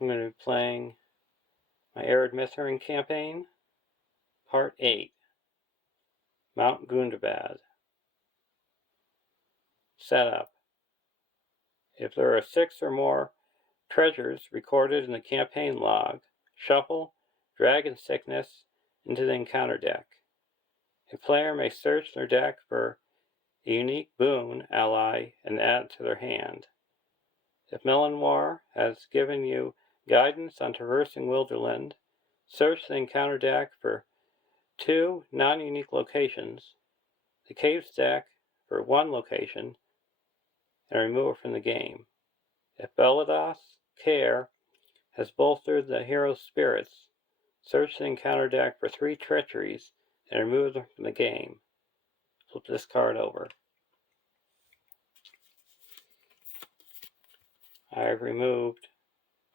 I'm going to be playing my Ered Mithrin campaign, Part 8, Mount Gundabad. Setup. If there are 6 or more treasures recorded in the campaign log, shuffle Dragon Sickness into the encounter deck. A player may search their deck for a unique boon ally and add it to their hand. If Melanoir has given you guidance on traversing Wilderland, search the encounter deck for 2 non-unique locations, the cave stack for 1 location, and remove it from the game. If Belados Care has bolstered the hero's spirits, search the encounter deck for 3 treacheries and remove them from the game. Flip this card over. I have removed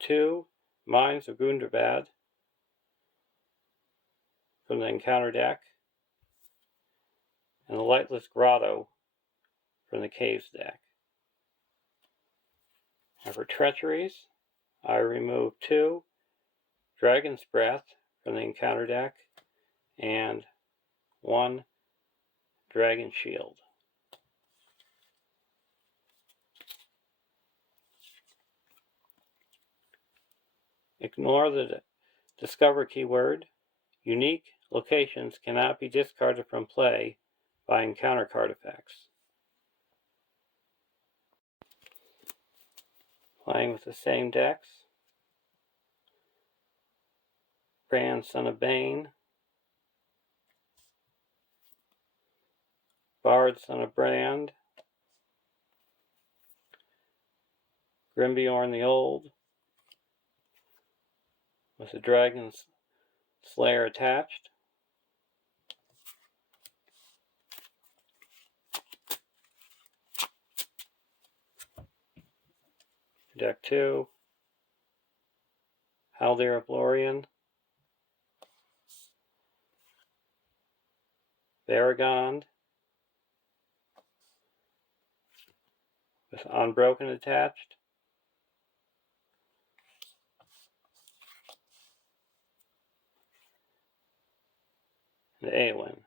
2 Mines of Gundabad from the encounter deck and the Lightless Grotto from the Caves deck. And for treacheries, I removed 2 Dragon's Breath from the encounter deck and 1 Dragon Shield. Ignore the discover keyword. Unique locations cannot be discarded from play by encounter card effects. Playing with the same decks. Brand, Son of Bane. Bard, Son of Brand. Grimbeorn the Old, with the Dragon's Slayer attached. Deck 2, Haldir of Lorien, Baragond, with Unbroken attached. And Eowyn.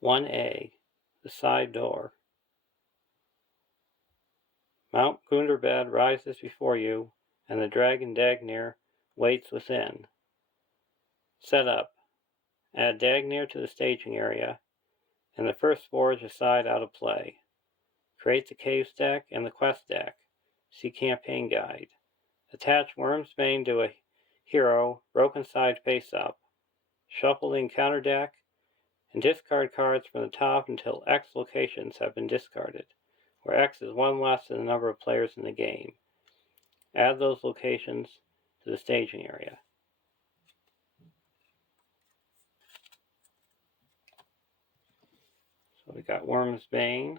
One A, the side door. Mount Gundabad rises before you, and the dragon Dagnir waits within. Set up. Add Dagnir to the staging area, and the first forge aside out of play. Create the cave stack and the quest deck. See campaign guide. Attach Wormsbane to a hero, broken side face up. Shuffle the encounter deck, and discard cards from the top until X locations have been discarded, where X is 1 less than the number of players in the game. Add those locations to the staging area. So we got Wormsbane.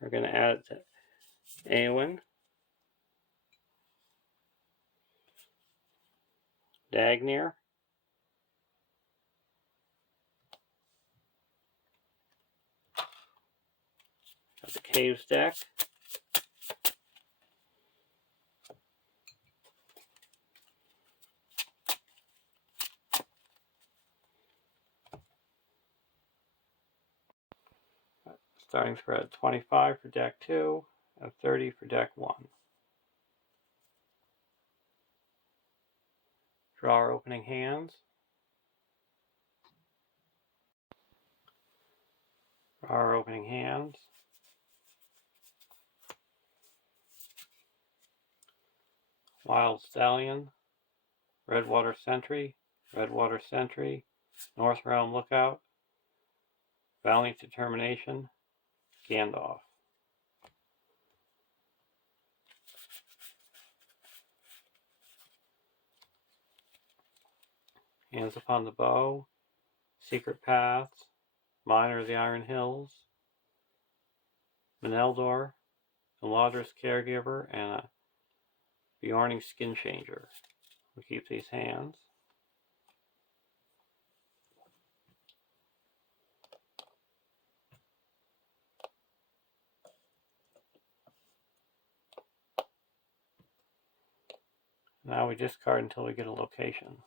We're going to add it to Eowyn, Dagnir, got the Caves deck, starting spread 25 for deck 2 and 30 for deck 1. Draw our opening hands. Draw our opening hands. Wild Stallion, Redwater Sentry, North Realm Lookout, Valiant Determination, Gandalf. Hands Upon the Bow, Secret Paths, Miner of the Iron Hills, Meneldor, Eladris Caregiver, and a Bjorning Skin Changer. We'll keep these hands. Now we discard until we get a location.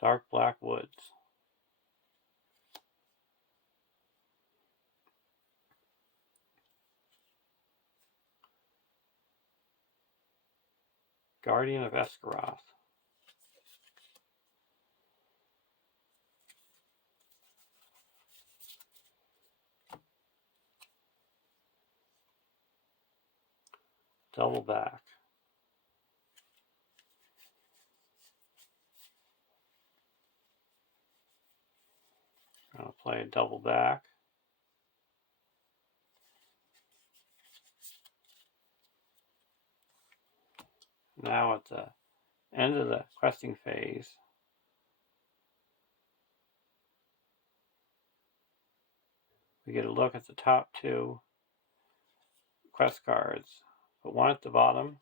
Dark Black Woods. Guardian of Esgaroth. Double back. I'm going to play a double back. Now at the end of the questing phase, we get a look at the top two quest cards. Put one at the bottom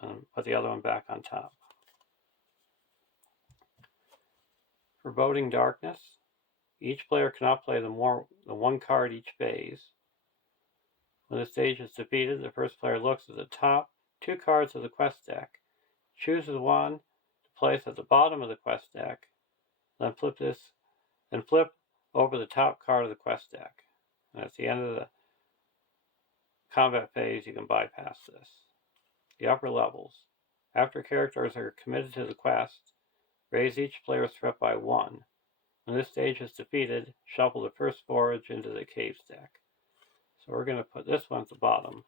and put the other one back on top. Foreboding Darkness. Each player cannot play the one card each phase. When the stage is defeated, the first player looks at the top two cards of the quest deck, chooses one to place at the bottom of the quest deck, then flip over the top card of the quest deck. And at the end of the combat phase, you can bypass this. The upper levels. After characters are committed to the quest, raise each player's threat by 1. When this stage is defeated, shuffle the first forage into the caves deck. So we're going to put this one at the bottom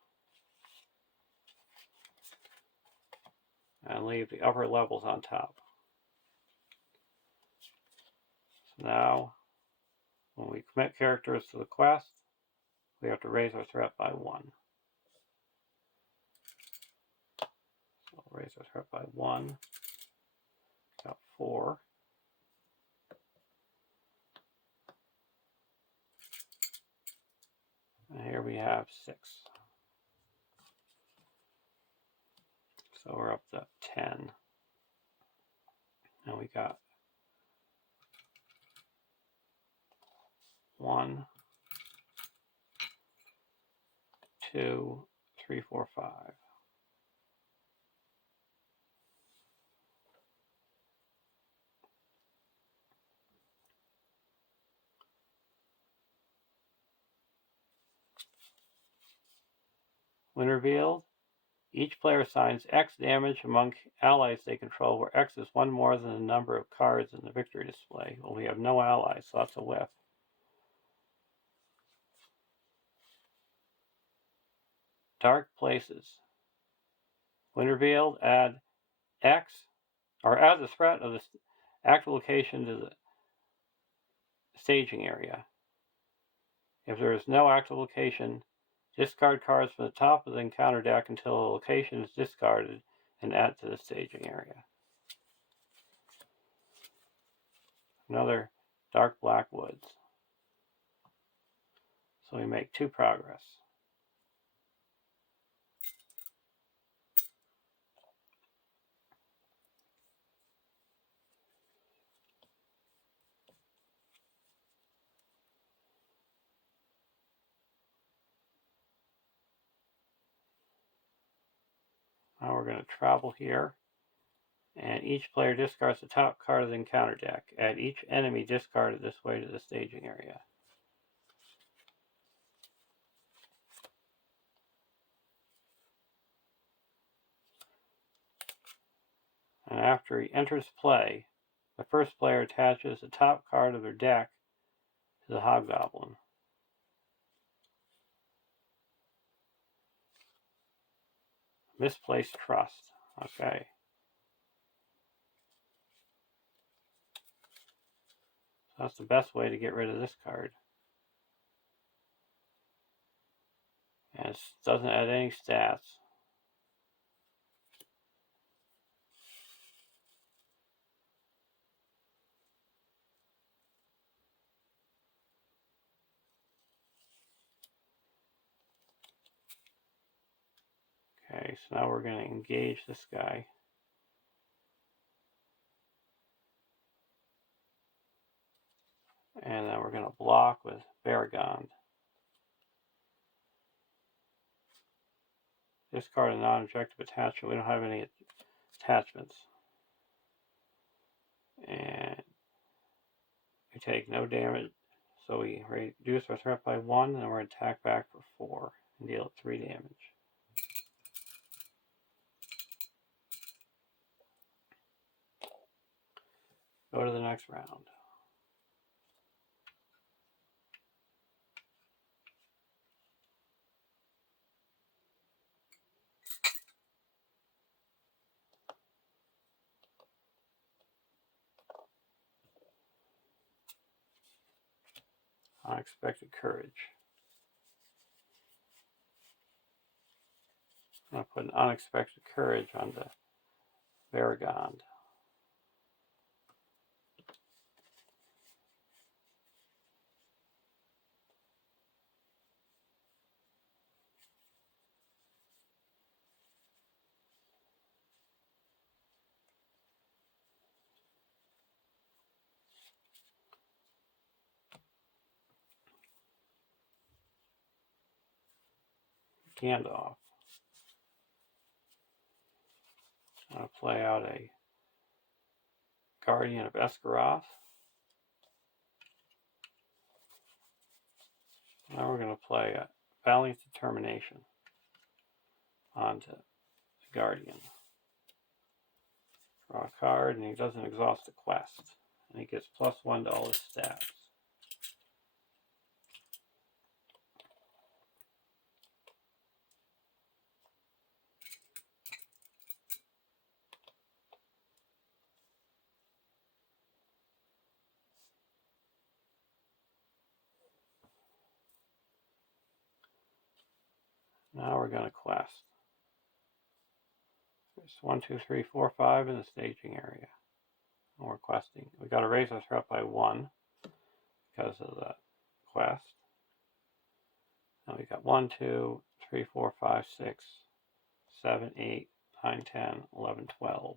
and leave the upper levels on top. So now, when we commit characters to the quest, we have to raise our threat by 1. So we'll raise our threat by 1. Got 4. And here we have 6. So we're up to 10. And we got 1, 2, 3, 4, 5. When revealed, each player assigns X damage among allies they control, where X is one more than the number of cards in the victory display. Well, we have no allies, so that's a whiff. Dark Places. When revealed, add X, or add the threat of the actual location to the staging area. If there is no active location, discard cards from the top of the encounter deck until a location is discarded and add to the staging area. Another Dark Black Woods. So we make 2 progress. Now we're going to travel here, and each player discards the top card of the encounter deck. Add each enemy discarded this way to the staging area. And after he enters play, the first player attaches the top card of their deck to the Hobgoblin. Misplaced Trust. Okay. That's the best way to get rid of this card. And it doesn't add any stats. Okay, so now we're going to engage this guy. And then we're going to block with Barragond. Discard a non-objective attachment. We don't have any attachments. And we take no damage. So we reduce our threat by 1, and we're going to attack back for 4 and deal 3 damage. Go to the next round. Unexpected Courage. I'm going to put an Unexpected Courage on the Barragond. Gandalf. I'm going to play out a Guardian of Esgaroth. Now we're going to play a Valiant Determination onto the Guardian. Draw a card, and he doesn't exhaust the quest. And he gets +1 to all his stats. Now we're going to quest. There's 1, 2, 3, 4, 5 in the staging area. And we're questing. We've got to raise our threat by 1 because of the quest. Now we got 1, 2, 3, 4, 5, 6, 7, 8, 9, 10, 11, 12,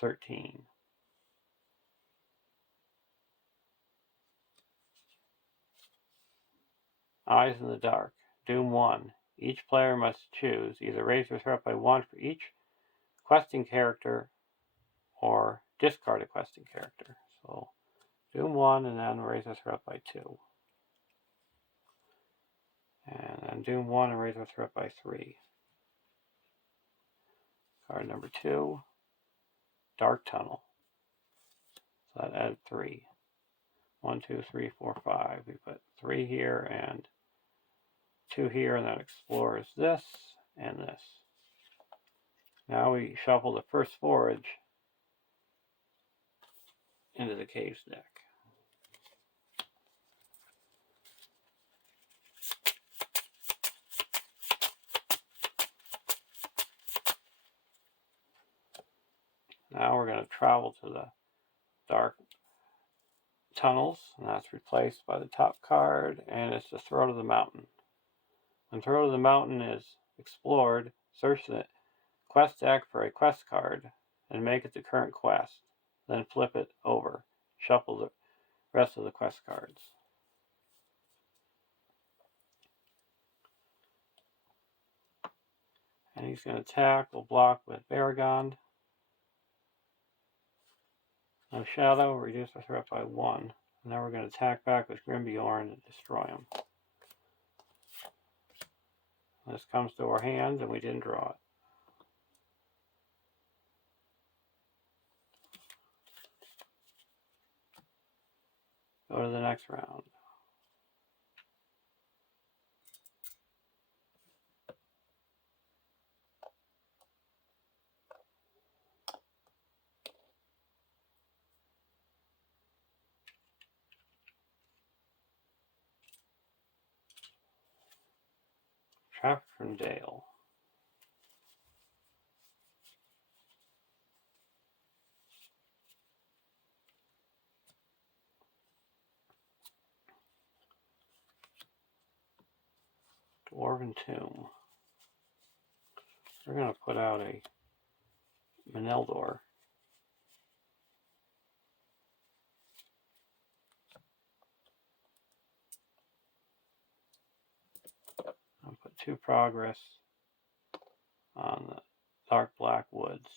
13. Eyes in the Dark. Doom 1. Each player must choose either raise their threat by 1 for each questing character or discard a questing character. So Doom 1 and then raise our threat by 2. And then Doom 1 and raise our threat by 3. Card number 2, Dark Tunnel. So that added 3. 1, 2, 3, 4, 5. We put 3 here and 2 here, and that explores this and this. Now we shuffle the first forage into the Caves deck. Now we're going to travel to the Dark Tunnels, and that's replaced by the top card, and it's the Throat of the Mountain. When Throat of the Mountain is explored, search the quest deck for a quest card and make it the current quest. Then flip it over. Shuffle the rest of the quest cards. And he's going to attack. We'll block with Barragond. No Shadow, reduce our threat by 1. And now we're going to attack back with Grimbjorn and destroy him. This comes to our hand, and we didn't draw it. Go to the next round. Traffic from Dale. Dwarven Tomb. We're going to put out a Meneldor. I'll put 2 progress on the dark black woods.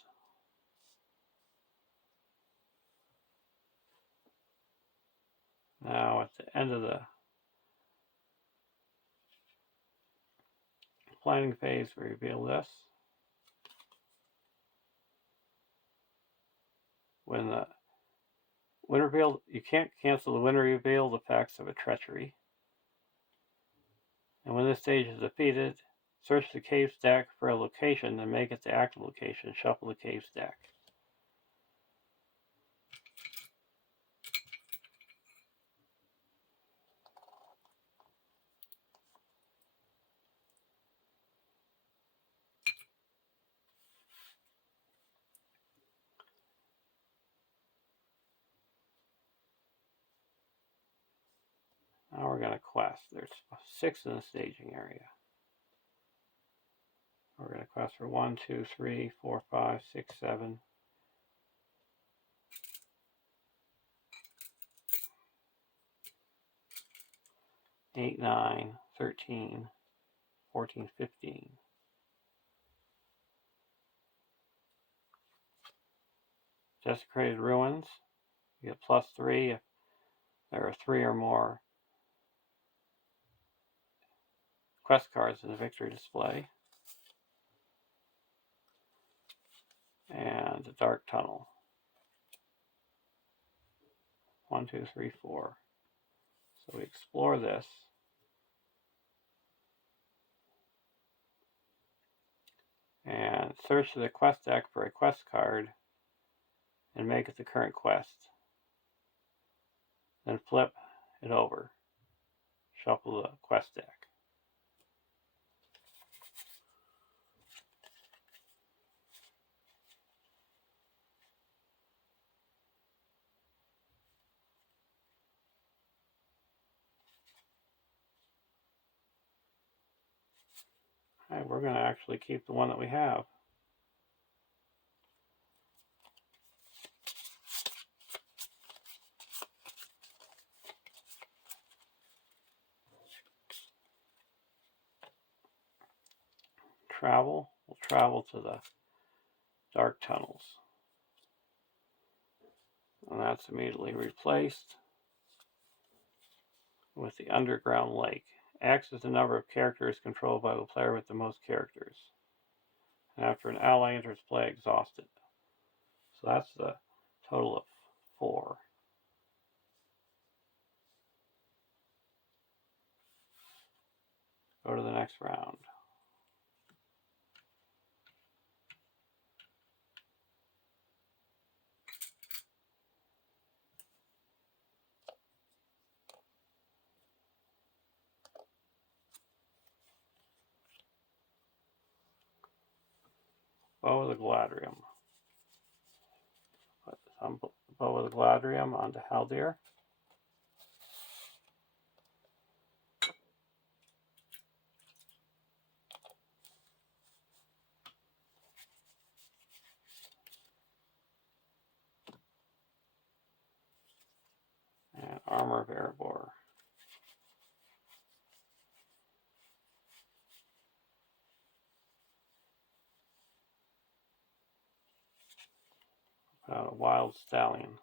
Now at the end of the planning phase, we reveal this. When the wind reveal, you can't cancel the wind revealed effects of a treachery. And when this stage is defeated, search the cave stack for a location and make it the active location. Shuffle the cave stack. Now we're going to quest. There's 6 in the staging area. We're going to quest for 1, 2, 3, 4, 5, 6, 7. 8, 9, 13, 14, 15. Desecrated Ruins. You get +3 if there are 3 or more quest cards in the victory display. And the Dark Tunnel. 1, 2, 3, 4. So we explore this. And search the quest deck for a quest card and make it the current quest. Then flip it over. Shuffle the quest deck. Alright, we're going to actually keep the one that we have. Travel. We'll travel to the Dark Tunnels. And that's immediately replaced with the Underground Lake. X is the number of characters controlled by the player with the most characters. And after an ally enters play, exhausted. So that's the total of 4. Go to the next round. Bow of the Galadrium. Put some Bow of the Galadrium onto Haldir. And Armor of Erebor. A Wild Stallion.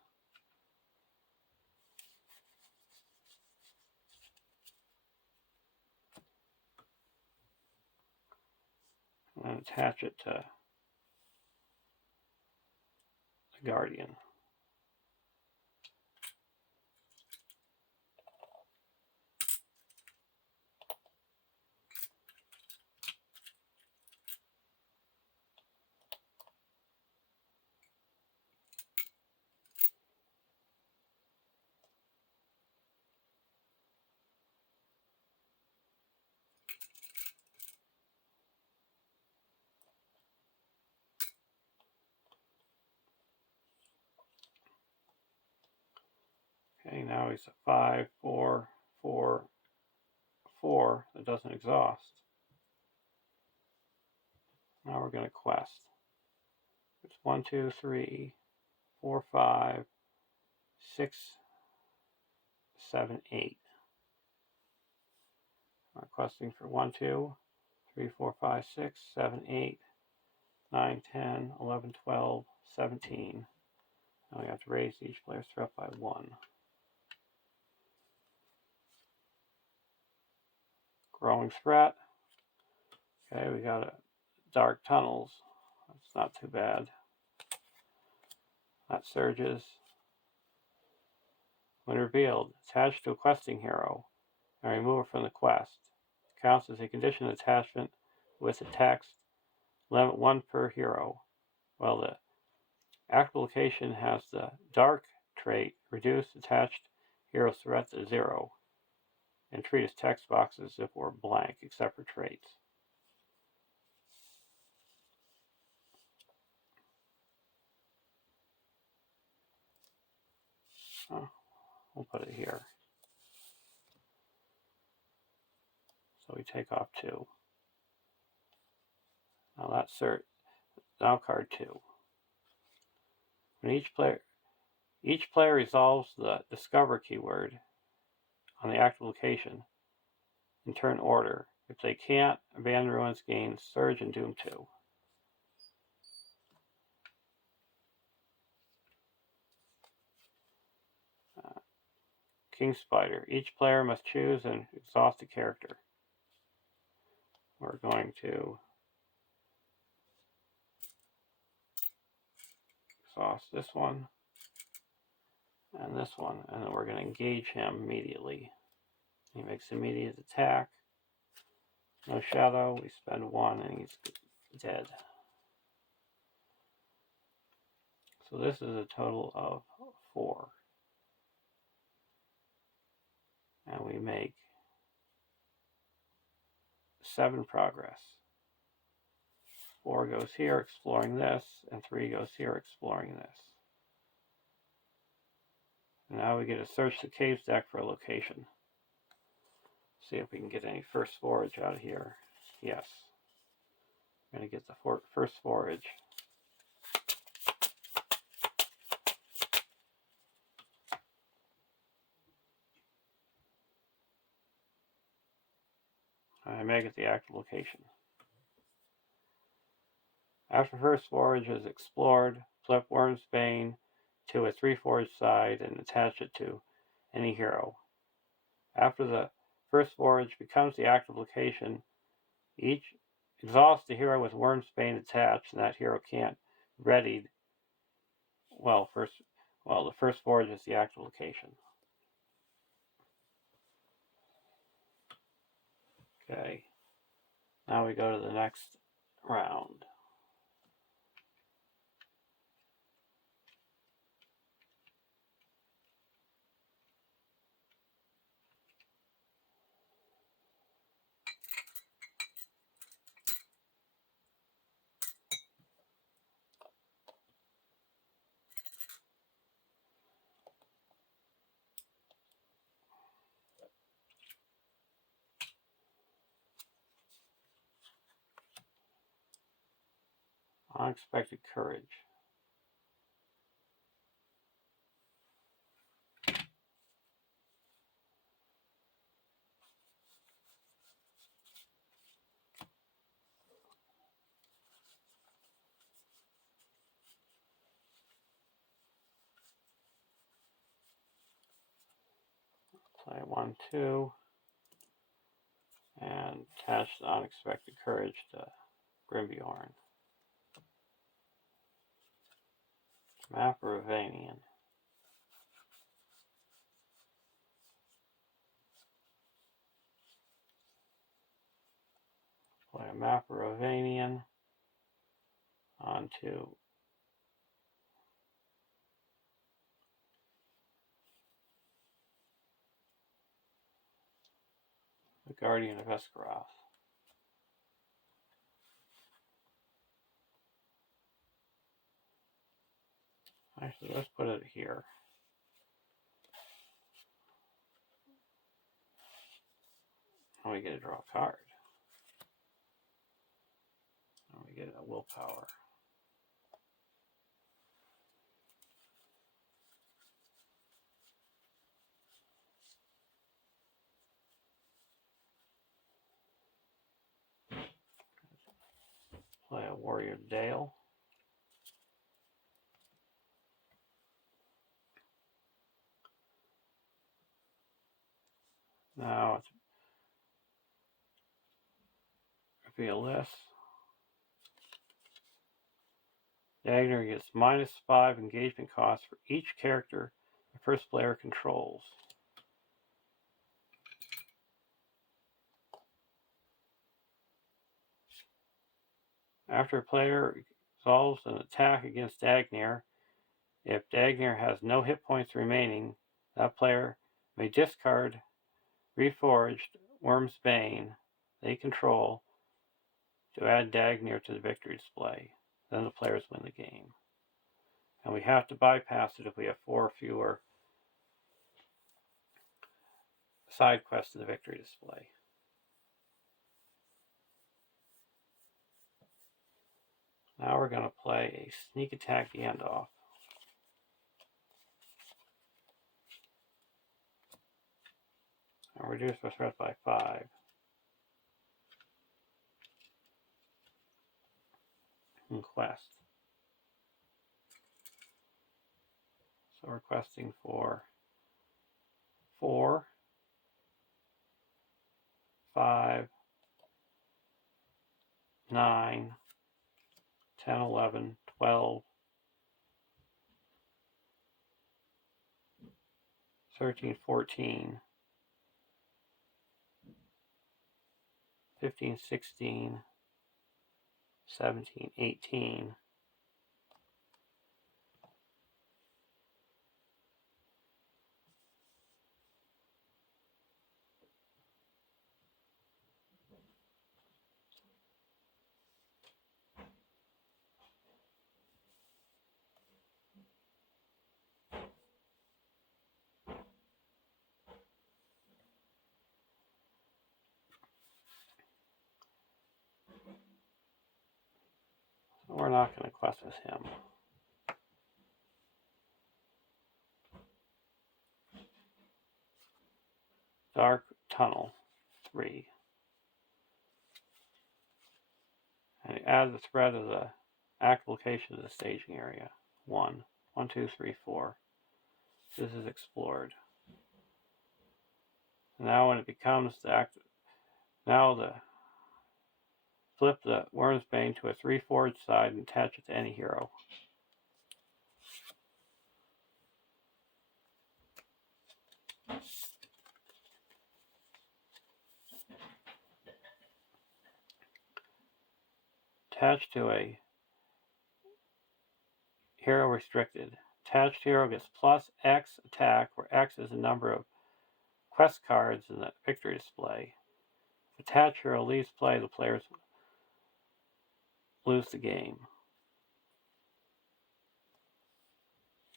And attach it to the Guardian. now he's a 5, 4, 4, 4 that doesn't exhaust. Now we're going to quest. It's 1, 2, 3, 4, 5, 6, 7, 8. I'm questing for 1, 2, 3, 4, 5, 6, 7, 8, 9, 10, 11, 12, 17. Now we have to raise each player's threat by 1. Growing threat. Okay, we got a dark tunnels. That's not too bad. That surges. When revealed, attached to a questing hero and remove it from the quest. It counts as a condition attachment with the text, limit 1 per hero. While the application has the dark trait, reduce attached hero threat to 0, and treat as text boxes as if were blank except for traits. We'll put it here. So we take off 2. Now that's now card 2. When each player resolves the discover keyword on the active location in turn order. If they can't, Abandoned Ruins gains Surge and Doom 2. King Spider. Each player must choose and exhaust a character. We're going to exhaust this one and this one, and then we're going to engage him immediately. He makes immediate attack. No shadow. We spend 1 and he's dead. So this is a total of 4. And we make 7 progress. 4 goes here, exploring this, and 3 goes here, exploring this. And now we get to search the caves deck for a location. See if we can get any first forage out of here. Yes. I'm going to get the first forage. I make it the active location. After first forage is explored, flip Worm's Bane to its reforged side and attach it to any hero. After the first forage becomes the active location, each exhausts the hero with Worm's Bane attached, and that hero can't readied. The first forage is the active location. Okay. Now we go to the next round. Unexpected Courage. Play 1, 2, and attach the Unexpected Courage to Grimbjorn. Map Ravanian. Play a Map Ravanian onto the Guardian of Escaroth. Actually, let's put it here. And we get to draw a card. And we get a willpower. Play a Warrior Dale. Now it's reveal this. Dagner gets -5 engagement costs for each character the first player controls. After a player resolves an attack against Dagner, if Dagner has no hit points remaining, that player may discard Reforged Worm's Bane they control to add Dagner to the victory display. Then the players win the game. And we have to bypass it if we have 4 or fewer side quests in the victory display. Now we're going to play a sneak attack Gandalf. And reduce the threat by 5. And quest. So we're questing for 4, 5, 9, 10, 11, 12, 13, 14, 15, 16, 17, 18, we're not going to quest with him. Dark Tunnel 3. And add the threat of the active location to the staging area. 1. 1, 2, 3, 4. This is explored. And now when it becomes the active, flip the Worm's Bane to a 3 forward side and attach it to any hero. Attached to a hero restricted. Attached hero gets plus X attack, where X is the number of quest cards in the victory display. If attached hero leaves play, the players lose the game.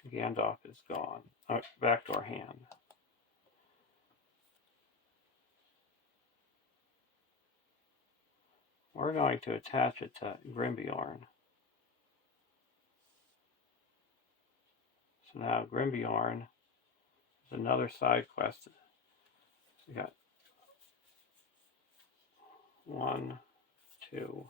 Gandalf is gone. Back to our hand. We're going to attach it to Grimbeorn. So now Grimbeorn is another side quest. We got 1, 2,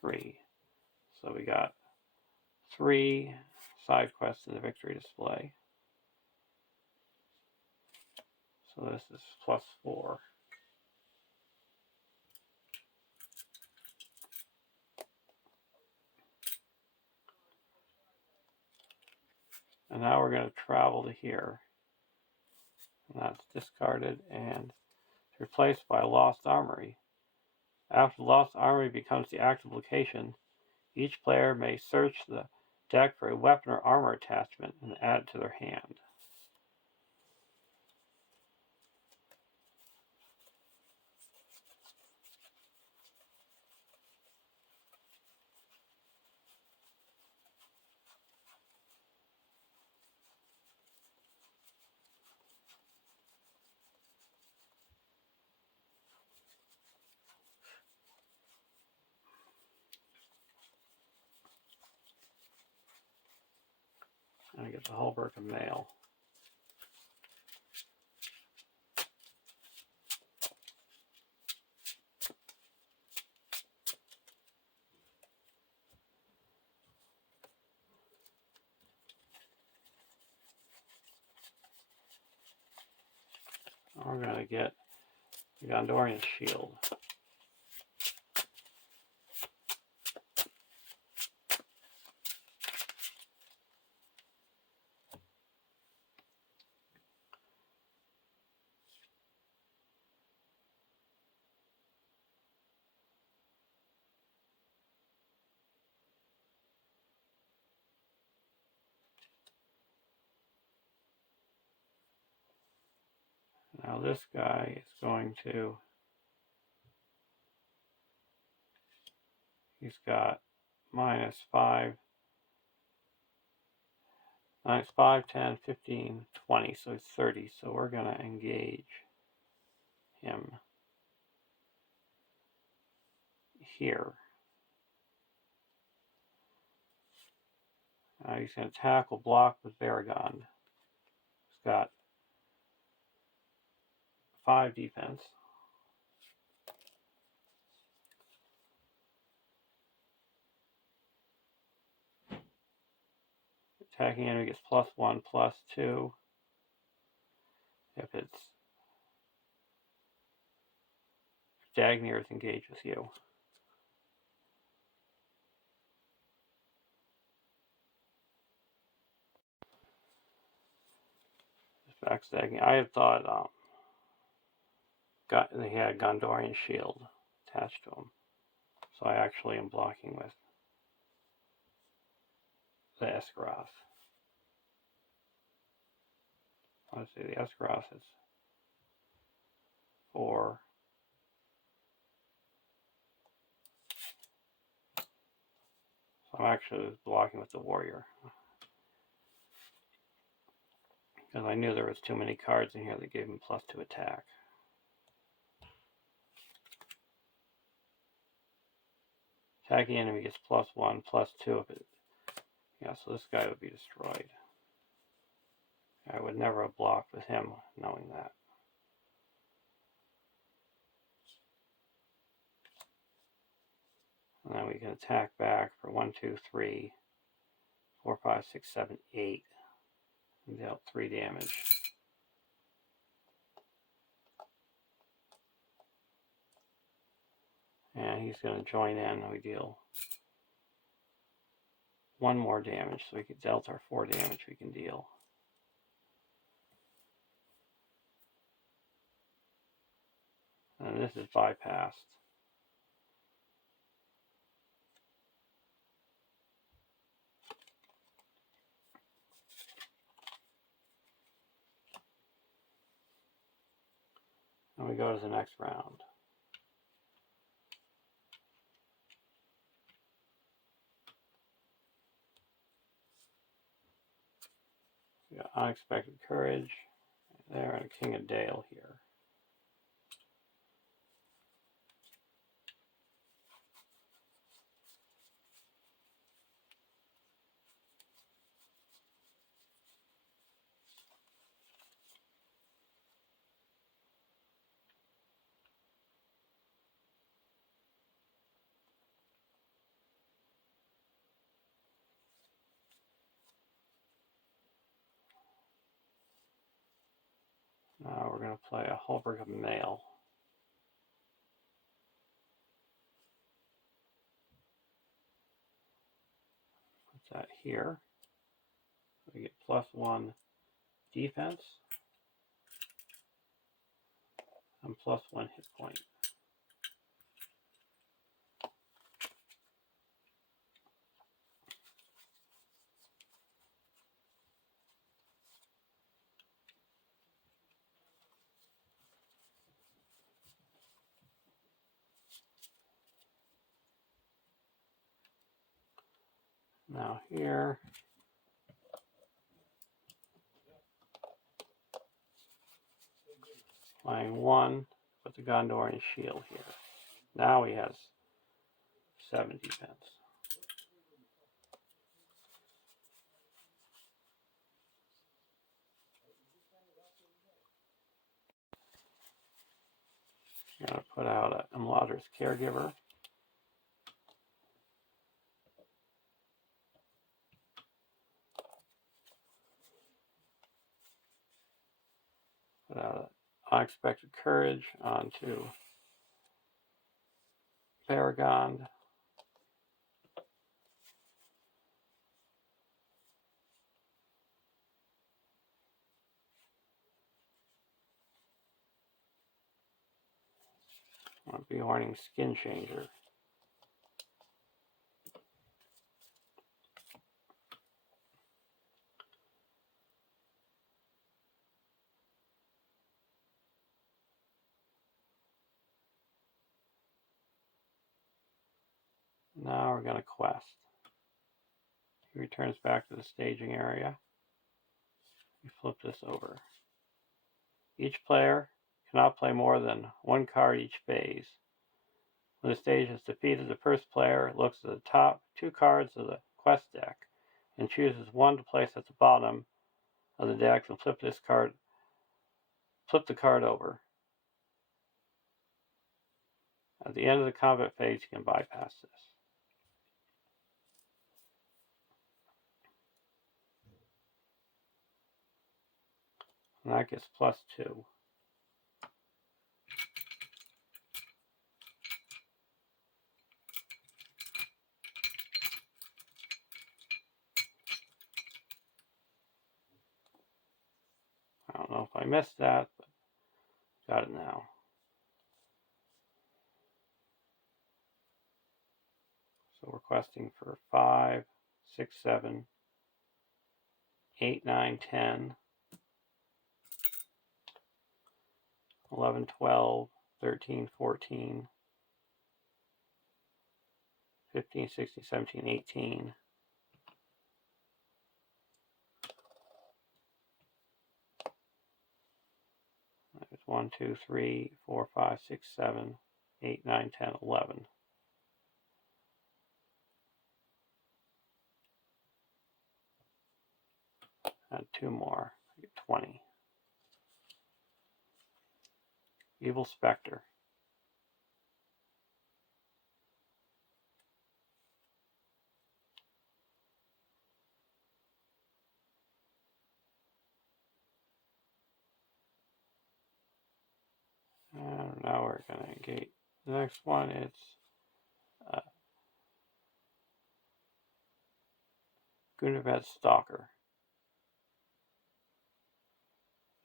3. So we got 3 side quests in the victory display. So this is plus 4. And now we're going to travel to here. And that's discarded and replaced by Lost Armory. After the Lost Armory becomes the active location, each player may search the deck for a weapon or armor attachment and add it to their hand. And I get the whole brick of mail. We're going to get the Gondorian shield. Now this guy is going to, he's got -5, -5, 10, 15, 20, so he's 30. So we're going to engage him here. He's going to tackle block with Baragon. He's got 5 defense. Attacking enemy gets +1, +2. If Dagny is engaged with you. Backs Dagny. I had thought he had a Gondorian shield attached to him. So I actually am blocking with the Esgaroth. Let's see, the Esgaroth is 4. So I'm actually blocking with the warrior. Because I knew there was too many cards in here that gave him +2 attack. Attacking enemy gets +1, +2 if it. Yeah, so this guy would be destroyed. I would never have blocked with him knowing that. And then we can attack back for 1, 2, 3, 4, 5, 6, 7, 8. And dealt 3 damage. And he's going to join in. We deal 1 more damage, so we could dealt our 4 damage we can deal. And this is bypassed. And we go to the next round. We got Unexpected Courage there and a King of Dale here. Now we're going to play a whole brick of mail. Put that here. We get +1 defense and +1 hit point. Now here, playing 1 with the Gondorian shield here. Now he has 7 defense. I'm going to put out a LOTR's Caregiver. Put out Unexpected Courage onto Paragon. I'll be warning Skin Changer. Now we're going to quest. He returns back to the staging area. We flip this over. Each player cannot play more than one card each phase. When the stage is defeated, the first player looks at the top 2 cards of the quest deck and chooses one to place at the bottom of the deck and flip the card over. At the end of the combat phase, you can bypass this. And that gets +2. I don't know if I missed that, but got it now. So we're questing for 5, 6, 7, 8, 9, 10, 11, 12, 13, 14, 15, 16, 17, 18. There's 1, 2, 3, 4, 5, 6, 7, 8, 9, 10, 11. Add 2 more. I get 20. Evil Spectre. And now we're going to engage. The next one is Gundabad Stalker.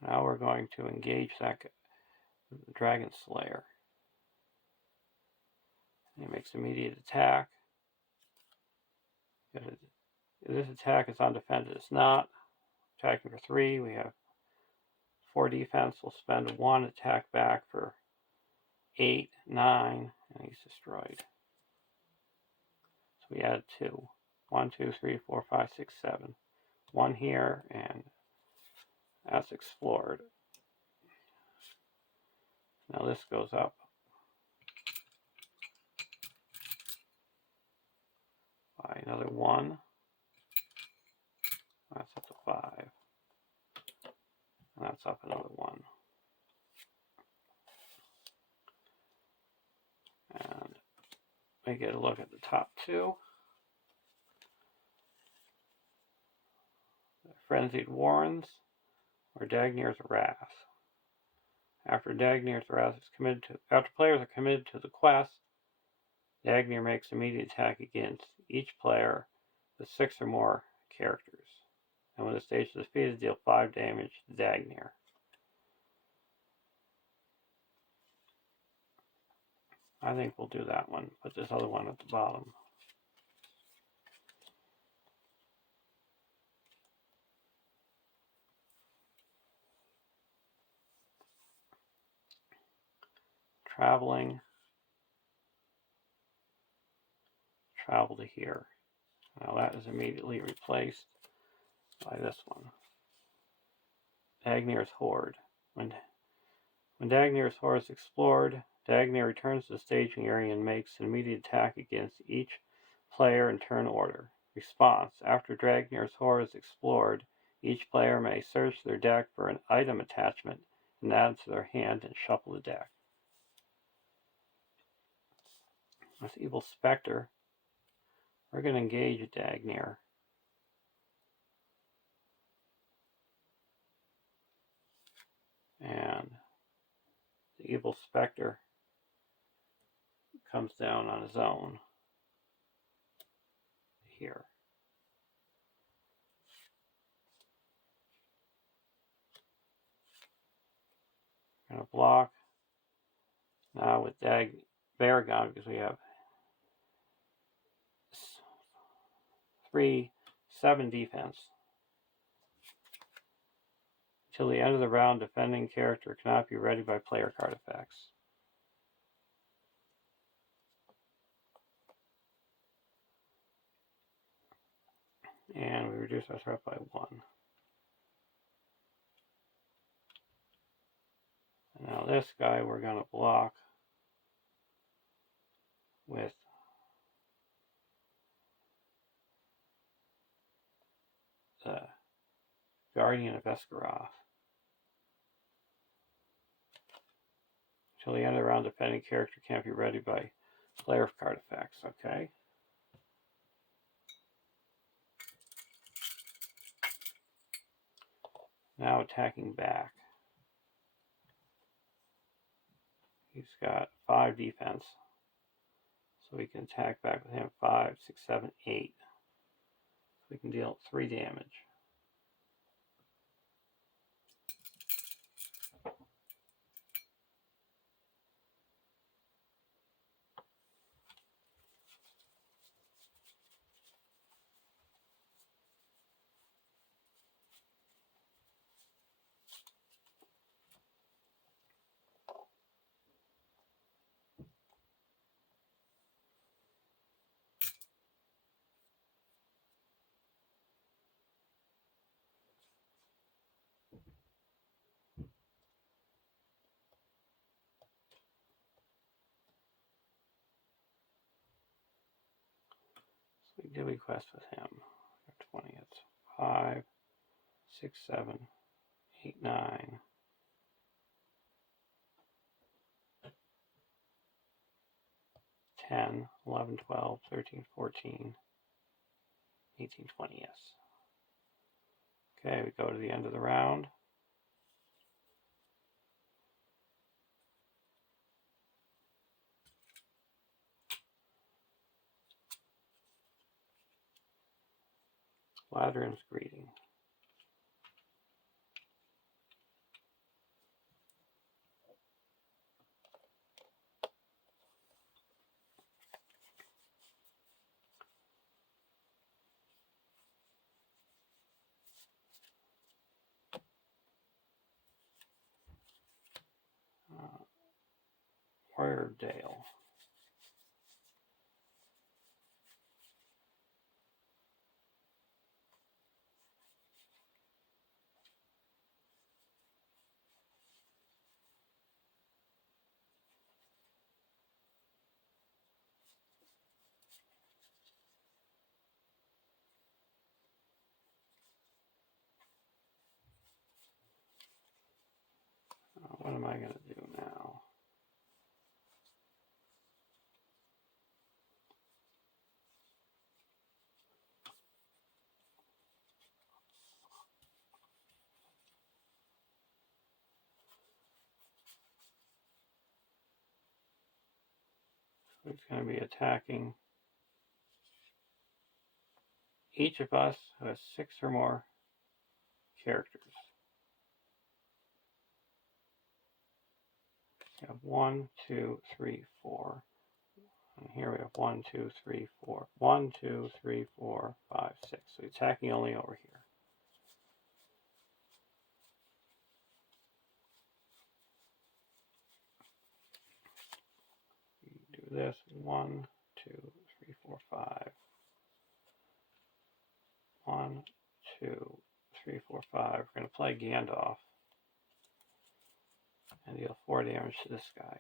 Now we're going to engage that Dragon Slayer. He makes immediate attack. This attack is undefended. It's not. Attacking for 3. We have 4 defense. We'll spend 1 attack back for 8, 9, and he's destroyed. So we add 2. 1, 2, 3, 4, 5, 6, 7. 1 here, and that's explored. Now this goes up by another 1. That's up to 5. And that's up another 1. And we get a look at the top 2. Frenzied Warrens, or Dagnir's Wrath. After Dagnir's Wrath is committed to, after players are committed to the quest, Dagnir makes immediate attack against each player with 6 or more characters. And when the stage is defeated, deal 5 damage to Dagnir. I think we'll do that one. Put this other one at the bottom. Traveling. Travel to here. Now that is immediately replaced by this one. Dagnir's Horde. When Dagnir's Horde is explored, Dagnir returns to the staging area and makes an immediate attack against each player in turn order. Response. After Dagnir's Horde is explored, each player may search their deck for an item attachment and add it to their hand and shuffle the deck. This Evil Spectre. We're going to engage Dagnir. And the Evil Spectre comes down on his own here. We're going to block now with Baragon because we have 3/7 defense. Till the end of the round, defending character cannot be readied by player card effects. And we reduce our threat by 1. And now this guy we're going to block with the Guardian of Esgaroth. Till the end of the round, defending character can't be readied by player card effects, okay? Now attacking back. He's got 5 defense. So we can attack back with him 5, 6, 7, 8. So we can deal 3 damage. So we do quest with him. 20. It's 5, 6, 7, 8, 9. 10, 11, 12, 13, 14, 18, 20, yes. Okay, we go to the end of the round. Ladrin's Greeting. Warrior Dale. What am I going to do now? So it's going to be attacking each of us who has 6 or more characters. We have 1, 2, 3, 4. And here we have 1, 2, 3, 4. 1, 2, 3, 4, 5, 6. So attacking only over here. Do this. 1, 2, 3, 4, 5. 1, 2, 3, 4, 5. We're going to play Gandalf and deal 4 damage to this guy.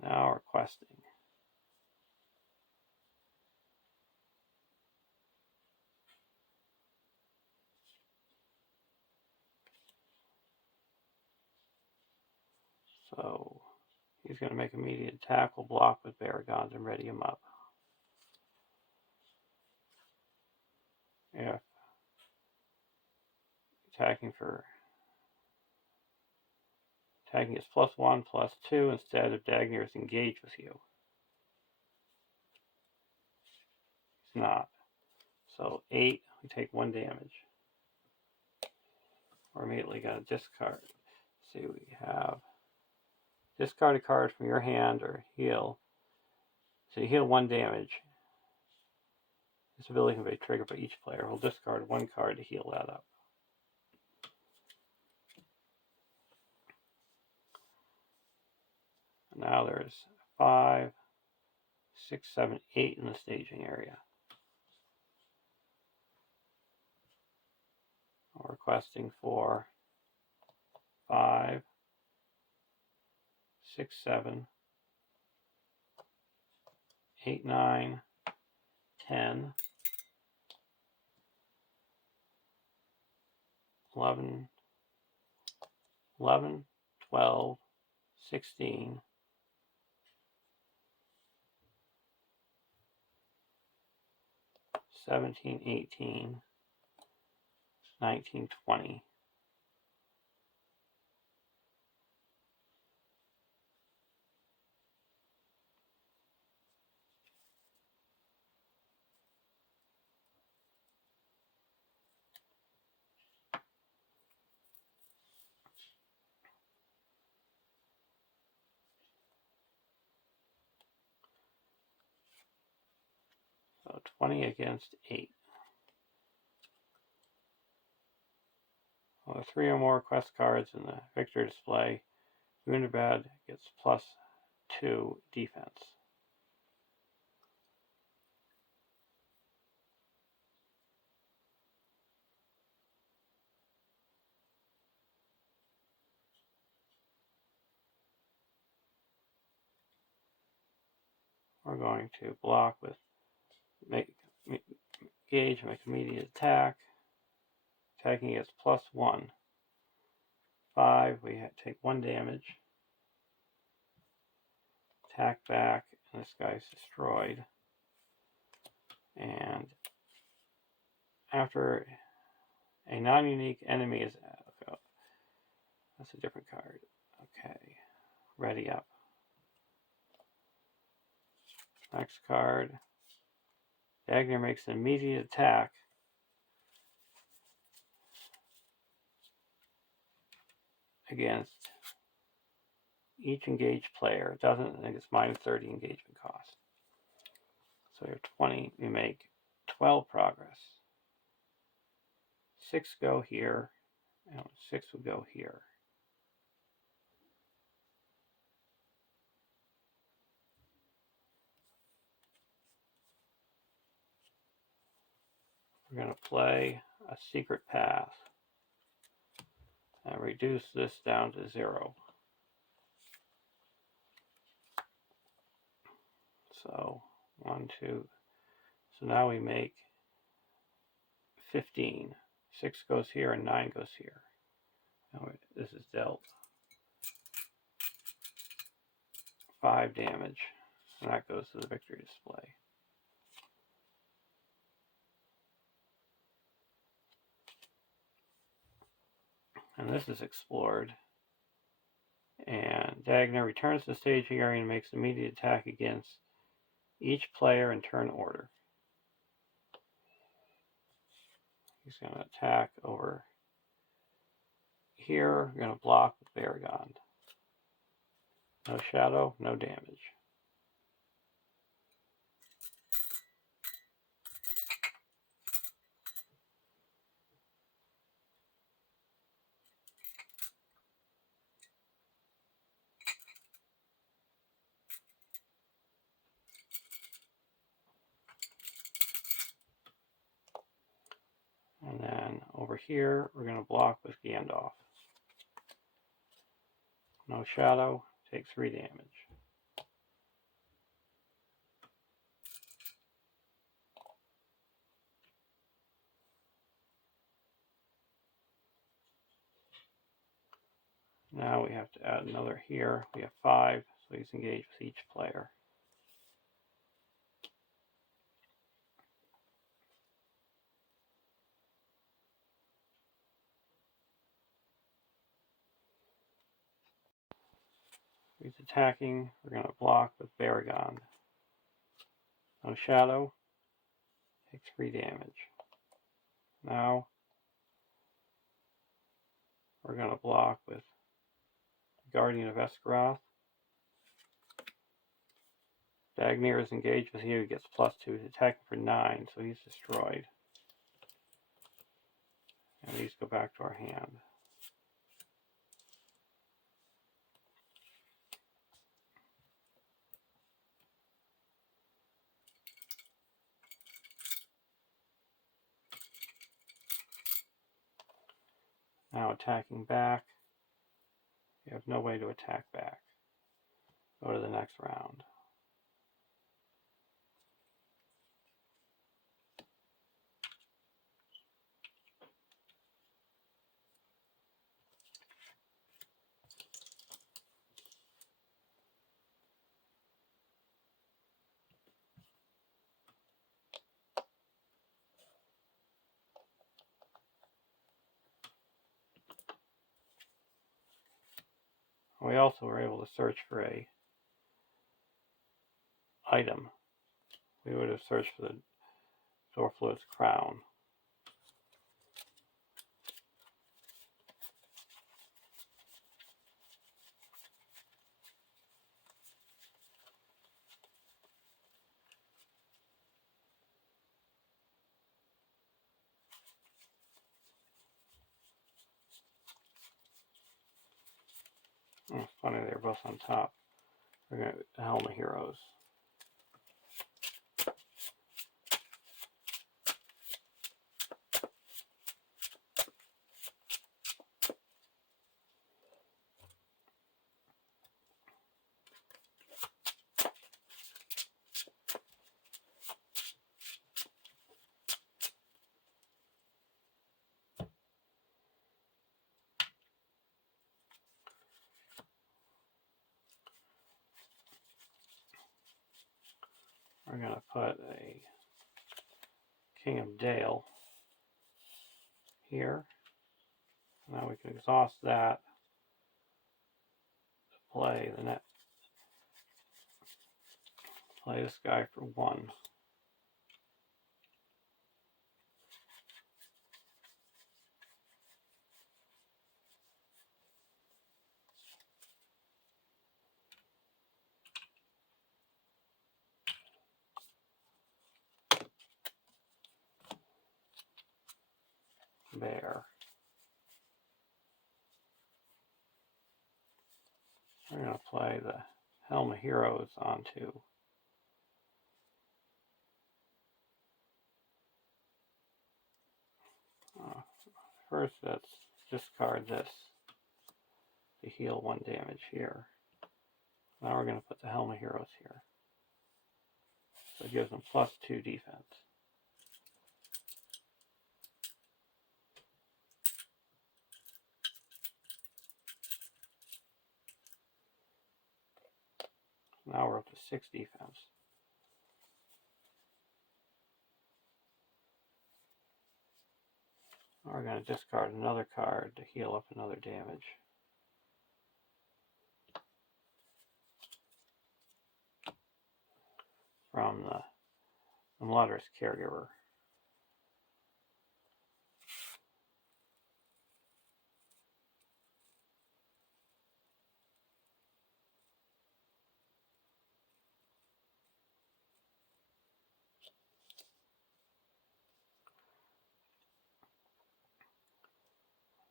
Now we're questing. So he's going to make immediate attack. We'll block with Baragons and ready him up. If attacking is +1/+2 instead of Dagner is engaged with you. It's not. So 8, we take 1 damage. We're immediately going to discard. Let's see, we have discard a card from your hand or heal. So you heal 1 damage. This ability can be triggered by each player. We'll discard 1 card to heal that up. Now there's 5, 6, 7, 8 in the staging area. We're requesting for 5, 6, 7, 8, 9, 10, 11, 12, 16, 17, 18, 19, 20. So 20 against 8. With 3 or more quest cards in the victory display, Gundabad gets +2 defense. We're going to block with engage, make immediate attack. Attacking is +1. 5, we take 1 damage. Attack back, and this guy's destroyed. And after a non-unique enemy is... Oh, that's a different card. Okay, ready up. Next card. Dagner makes an immediate attack against each engaged player. It doesn't, I think it's -30 engagement cost. So you're 20, we make 12 progress. 6 go here, and 6 would go here. We're going to play a secret path and reduce this down to 0. So 1, 2. So now we make 15. 6 goes here and 9 goes here. Now this is dealt 5 damage, and that goes to the victory display. And this is explored. And Dagner returns to the staging area and makes an immediate attack against each player in turn order. He's going to attack over here. We're going to block with Baragon. No shadow, no damage. And then over here, we're going to block with Gandalf. No shadow, take 3 damage. Now we have to add another here. We have 5, so he's engaged with each player. He's attacking. We're going to block with Baragon. No shadow. Takes 3 damage. Now we're going to block with Guardian of Esgaroth. Dagnir is engaged with you. He gets +2. He's attacking for 9, so he's destroyed. And these go back to our hand. Now attacking back. You have no way to attack back. Go to the next round. We also were able to search for a item. We would have searched for the Zorfloat's crown. Oh, it's funny they're both on top. We're going to Helm of Heroes. We're going to put a King of Dale here. Now we can exhaust that to play the net. Play this guy for 1. Bear. We're going to play the Helm of Heroes onto first, let's discard this to heal 1 damage here. Now we're going to put the Helm of Heroes here. So it gives them +2 defense. Now we're up to 6 defense. Now we're going to discard another card to heal up another damage. From the LOTR's Caregiver.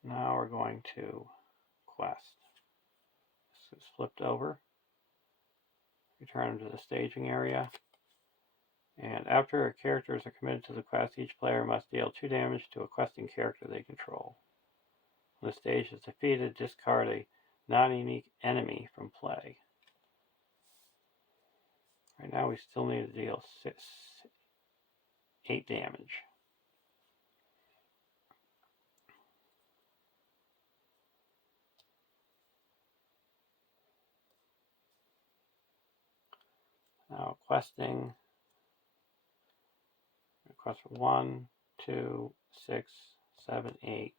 Now we're going to quest. This is flipped over. Return to the staging area. And after characters are committed to the quest, each player must deal 2 damage to a questing character they control. When the stage is defeated, discard a non-unique enemy from play. Right now we still need to deal 8 damage. requesting. Request for 1, 2, 6, 7, 8.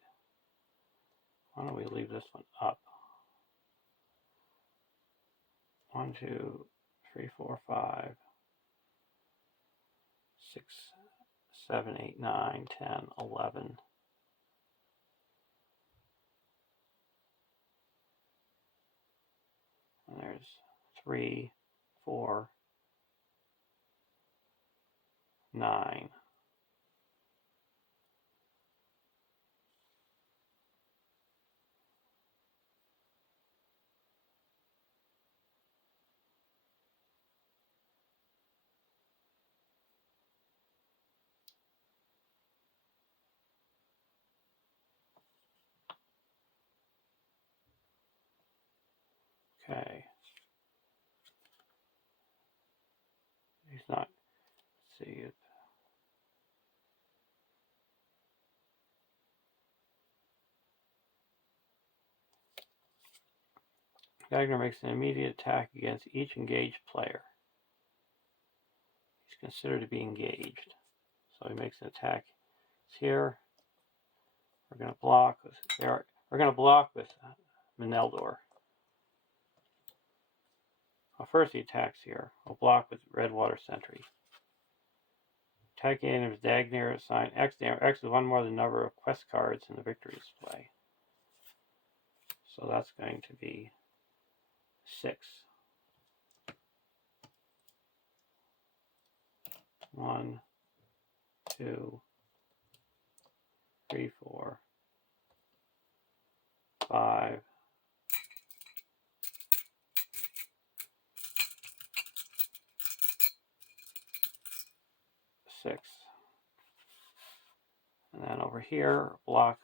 Why don't we leave this one up? 1, 2, 3, 4, 5, 6, 7, 8, 9, 10, 11. And there's 3, 4, 9. Okay. He's not, let's see. Gagner makes an immediate attack against each engaged player. He's considered to be engaged. So he makes an attack here. We're going to block with Meneldor. Well, first he attacks here. We'll block with Redwater Sentry. Attacking enemies Dagner assign X damage. X is one more than the number of quest cards in the victory display. So that's going to be 6. 1, 2, 3, 4, 5, 6. And then over here, block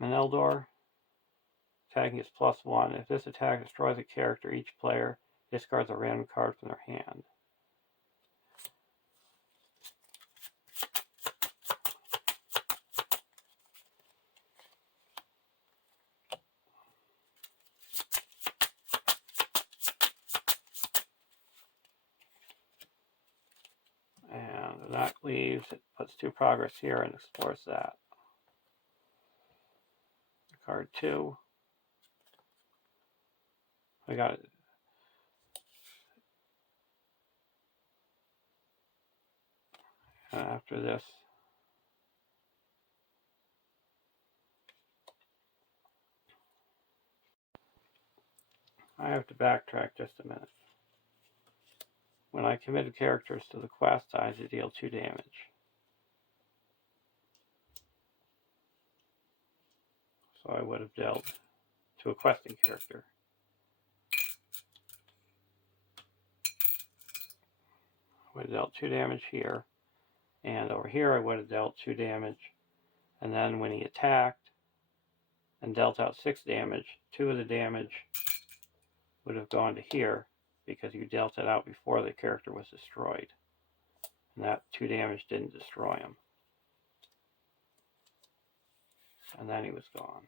Meneldor. Attacking is +1. If this attack destroys a character, each player discards a random card from their hand. And that leaves, it puts 2 progress here and explores that. Card 2. We got it. And after this, I have to backtrack just a minute. When I committed characters to the quest, I had to deal 2 damage. So I would have dealt to a questing character. I would have dealt 2 damage here. And over here I would have dealt 2 damage. And then when he attacked and dealt out 6 damage, 2 of the damage would have gone to here because you dealt it out before the character was destroyed. And that 2 damage didn't destroy him. And then he was gone.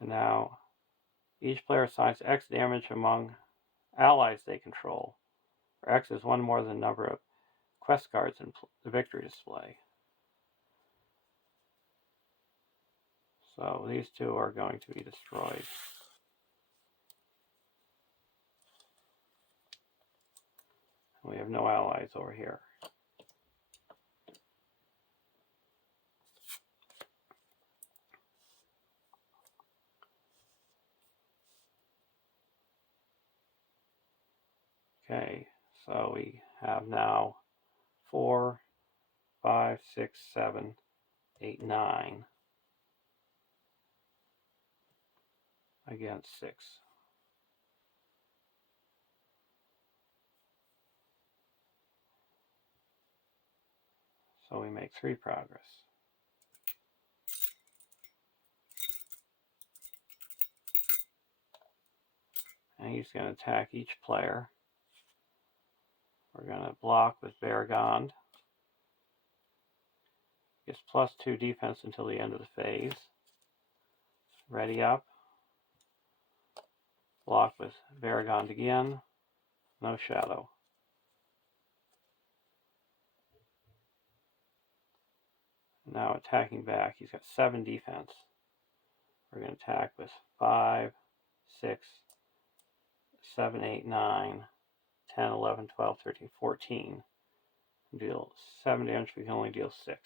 And now each player assigns X damage among allies they control, where X is one more than the number of quest cards in the victory display. So these 2 are going to be destroyed. We have no allies over here. Okay, so we have now 4, 5, 6, 7, 8, 9 against 6. So we make 3 progress. And he's going to attack each player. We're going to block with Baragond. Gets +2 defense until the end of the phase. Ready up. Block with Varagond again. No shadow. Now attacking back. He's got 7 defense. We're going to attack with 5, 6, 7, 8, 9, 10, 11, 12, 13, 14. Deal 7 damage. We can only deal 6.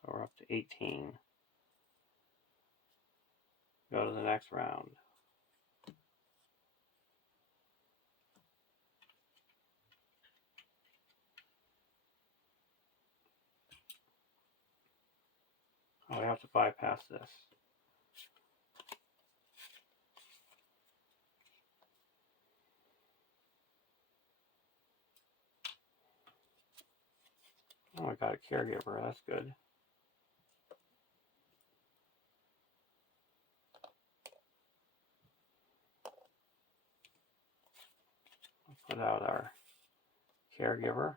So we're up to 18. Go to the next round. Oh, we have to bypass this. Oh, I got a caregiver. That's good. Put out our caregiver.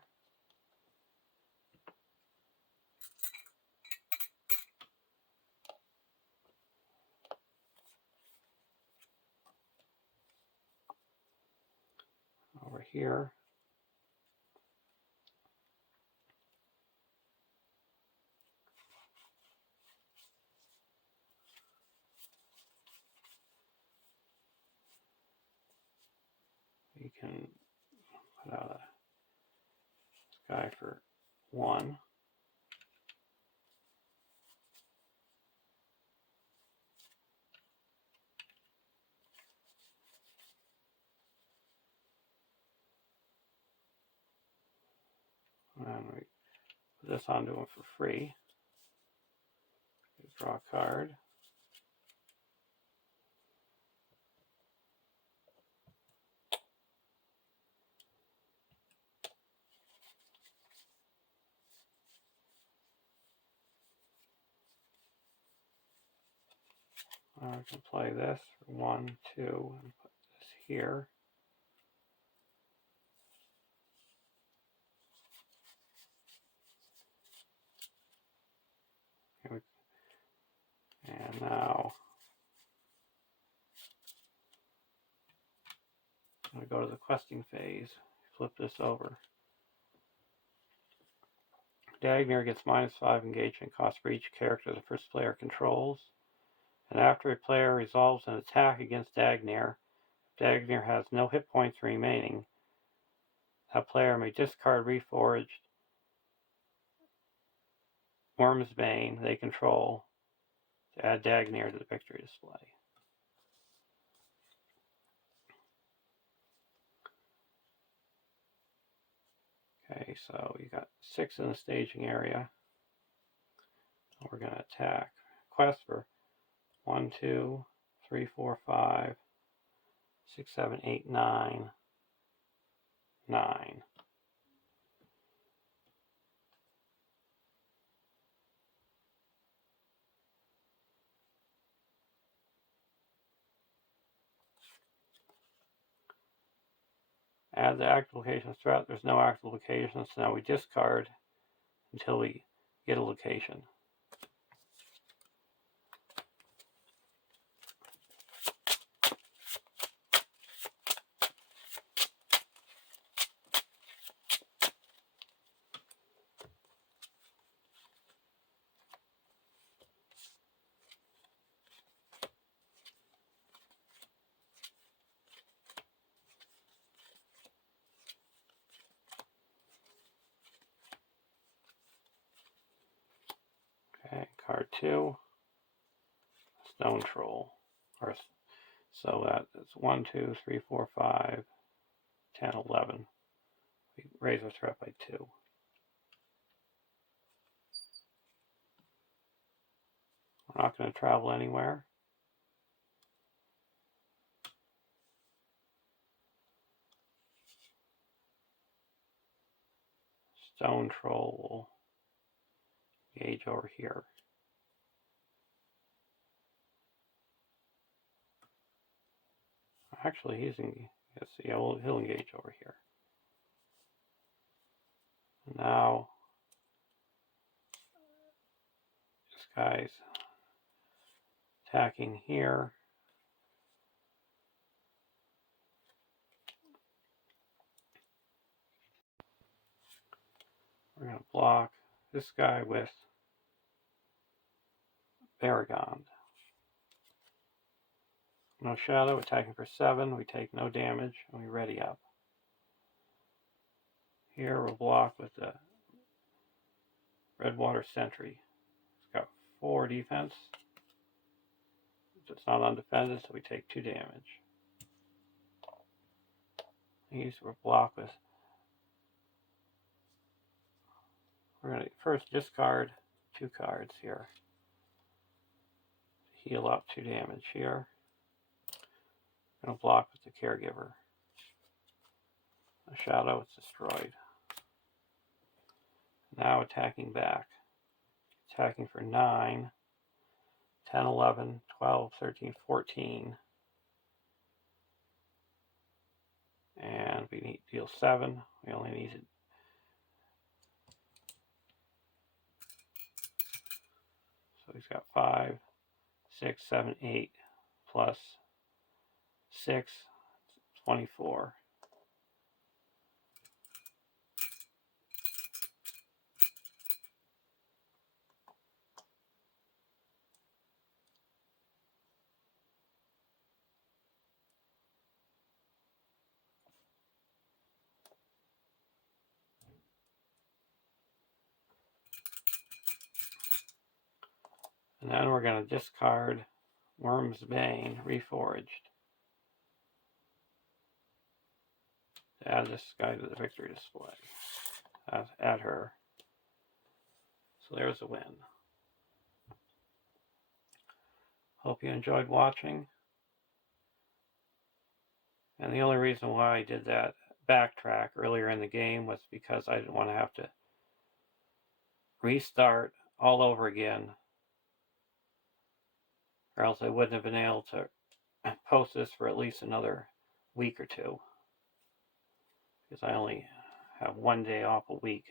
Over here. You can put out a guy for 1. And we put this onto him for free. Draw a card. I can play this for 1, 2, and put this here. And now I'm going to go to the questing phase. Flip this over. Dagnir gets -5 engagement cost for each character the first player controls. And after a player resolves an attack against Dagnir, if Dagnir has no hit points remaining, that player may discard Reforged Wormsbane they control to add Dagnir to the victory display. Okay, so you got 6 in the staging area. We're going to attack. Quest for 1, 2, 3, 4, 5, 6, 7, 8, 9, 9. Add the active locations throughout. There's no active locations, so now we discard until we get a location. Okay, card 2, Stone Troll. So that's 1, 2, 3, 4, 5, 10, 11. We raise our threat by 2. We're not going to travel anywhere. Stone Troll will engage over here. Actually, he'll engage over here. Now guy's attacking here. We're going to block this guy with Barragon. No shadow, attacking for 7. We take no damage, and we ready up. Here we'll block with the Redwater Sentry. It's got 4 defense. It's not undefended, so we take 2 damage. These we'll block with. We're going to first discard 2 cards here. Heal up 2 damage here. I'm going to block with the Caregiver. A shadow, it's destroyed. Now attacking back. Attacking for 9, 10, 11, 12, 13, 14. And we need to deal 7. We only need it. So he's got 5, 6, 7, 8 plus 6, 24. And then we're going to discard Worm's Bane, Reforged. To add this guy to the victory display. Add her. So there's a win. Hope you enjoyed watching. And the only reason why I did that backtrack earlier in the game was because I didn't want to have to restart all over again, or else I wouldn't have been able to post this for at least another week or 2, because I only have 1 day off a week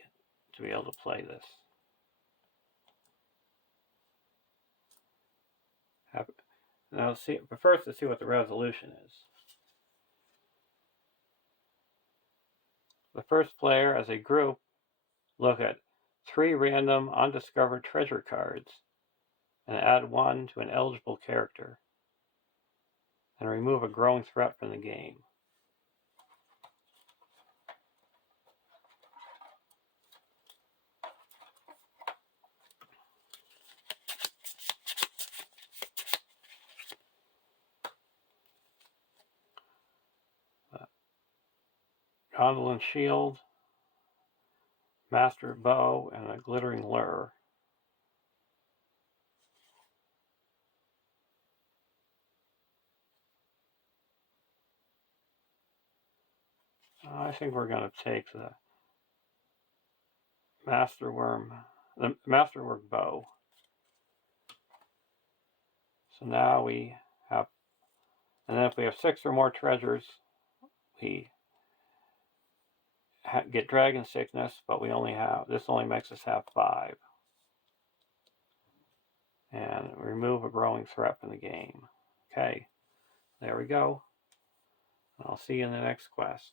to be able to play this. Now let's see, but first let's see what the resolution is. The first player as a group look at 3 random undiscovered treasure cards and add 1 to an eligible character, and remove a growing threat from the game. Gondolin Shield, Master Bow, and a Glittering Lure. I think we're going to take the Masterwork Bow. So now we have, and then if we have 6 or more treasures, we get Dragon Sickness, but we only have, this only makes us have 5. And remove a growing threat from the game. Okay, there we go. I'll see you in the next quest.